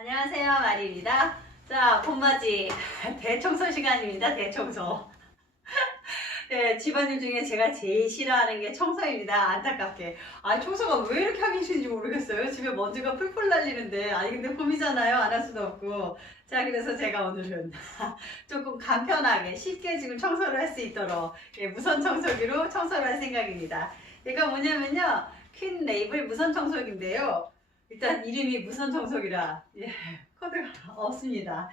안녕하세요 마리입니다. 자 봄맞이 대청소 시간입니다 대청소. 네, 집안일 중에 제가 제일 싫어하는 게 청소입니다 안타깝게. 아 청소가 왜 이렇게 하기 싫은지 모르겠어요. 집에 먼지가 풀풀 날리는데. 아니 근데 봄이잖아요 안 할 수도 없고. 자 그래서 제가 오늘은 조금 간편하게 쉽게 지금 청소를 할 수 있도록 예, 무선 청소기로 청소를 할 생각입니다. 얘가 뭐냐면요 퀸 레이블 무선 청소기인데요 일단 이름이 무선 청소기라 예, 코드가 없습니다.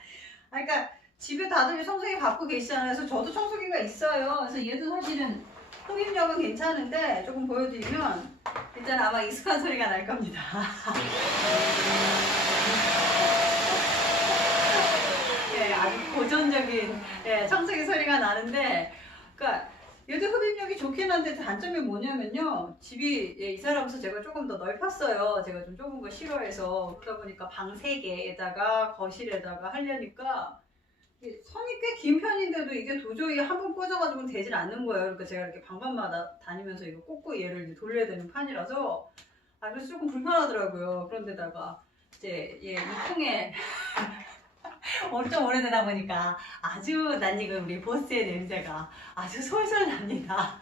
아, 그러니까 집에 다들 청소기 갖고 계시잖아요. 그래서 저도 청소기가 있어요. 그래서 얘도 사실은 흡입력은 괜찮은데 조금 보여드리면 일단 아마 익숙한 소리가 날 겁니다. 예, 아주 고전적인 예, 청소기 소리가 나는데, 그러니까 얘도 흡입력이 좋긴 한데 단점이 뭐냐면요. 집이 예, 이사하면서 제가 조금 더 넓혔어요. 제가 좀 좁은 거 싫어해서 그러다 보니까 방 3개에다가 거실에다가 하려니까 선이 꽤 긴 편인데도 이게 도저히 한 번 꽂아가지고 되질 않는 거예요. 그러니까 제가 이렇게 방방마다 다니면서 이거 꽂고 얘를 돌려야 되는 판이라서 아 그래서 조금 불편하더라고요. 그런데다가 이제 얘 이 통에 좀 오래되다 보니까 아주 낯익은 우리 보스의 냄새가 아주 솔솔 납니다.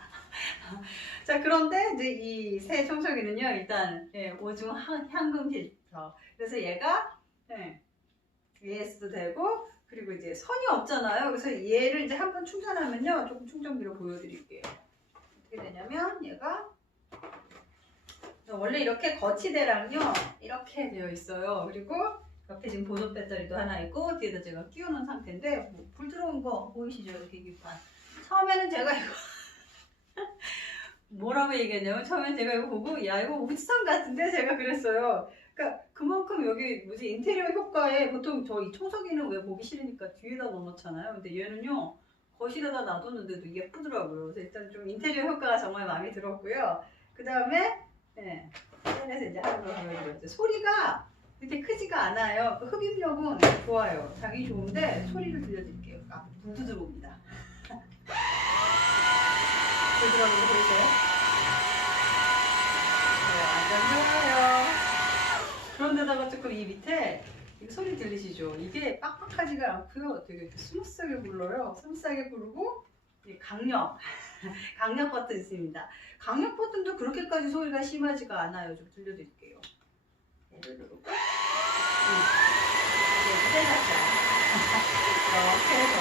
자 그런데 이제 이 새 청소기는요 일단 예, 오중 향- 향금 필터. 그래서 얘가 예, AS도 되고 그리고 이제 선이 없잖아요. 그래서 얘를 이제 한번 충전하면요 조금 충전기로 보여드릴게요. 어떻게 되냐면 얘가 원래 이렇게 거치대랑요 이렇게 되어 있어요. 그리고 옆에 지금 보조 배터리도 하나 있고 뒤에다 제가 끼워놓은 상태인데 뭐 불 들어온 거 보이시죠 이렇게 기판 처음에는 제가 이거 뭐라고 얘기했냐면 처음에 제가 이거 보고 야 이거 우주선 같은데 제가 그랬어요. 그러니까 그만큼 여기 뭐지 인테리어 효과에 보통 저희 청소기는 왜 보기 싫으니까 뒤에다 넣어놓잖아요. 근데 얘는요 거실에다 놔뒀는데도 예쁘더라고요. 그래서 일단 좀 인테리어 효과가 정말 마음에 들었고요. 그 다음에 네, 그래서 이제 하는 거 보여드렸죠. 소리가 그렇게 크지가 않아요. 그 흡입력은 좋아요. 당연히 좋은데 소리를 들려드릴게요. 아, 물도 들어옵니다. 불 들어오는 거 보이세요? 네, 완전 좋아요. 그런데다가 조금 이 밑에 이 소리 들리시죠? 이게 빡빡하지가 않고요. 되게 이렇게 스무스하게 불러요. 스무스하게 부르고 이 강력, 강력 버튼 있습니다. 강력 버튼도 그렇게까지 소리가 심하지가 않아요. 좀 들려드릴게요. 얘를 누르고 음. 네, 세놨죠. 이렇게 해서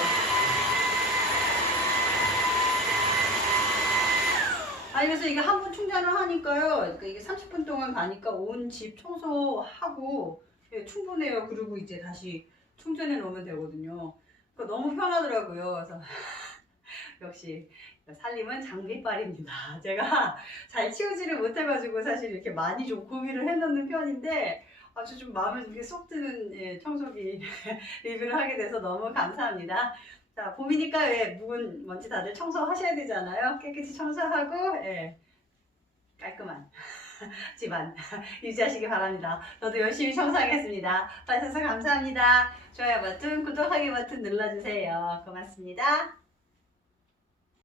아니 그래서 이게 한 번 충전을 하니까요. 그러니까 이게 30분 동안 가니까 온 집 청소하고 예, 충분해요. 그리고 이제 다시 충전해 놓으면 되거든요. 그러니까 너무 편하더라고요. 그래서 역시 살림은 장비빨입니다. 제가 잘 치우지를 못해가지고 사실 이렇게 많이 좀 구비를 해놓는 편인데 아주 좀 마음에 쏙 드는 예, 청소기 리뷰를 하게 돼서 너무 감사합니다. 자, 봄이니까 왜 묵은 먼지 다들 청소하셔야 되잖아요. 깨끗이 청소하고 예, 깔끔한 집안 유지하시기 바랍니다. 저도 열심히 청소하겠습니다. 봐주셔서 감사합니다. 좋아요 버튼, 구독하기 버튼 눌러주세요. 고맙습니다.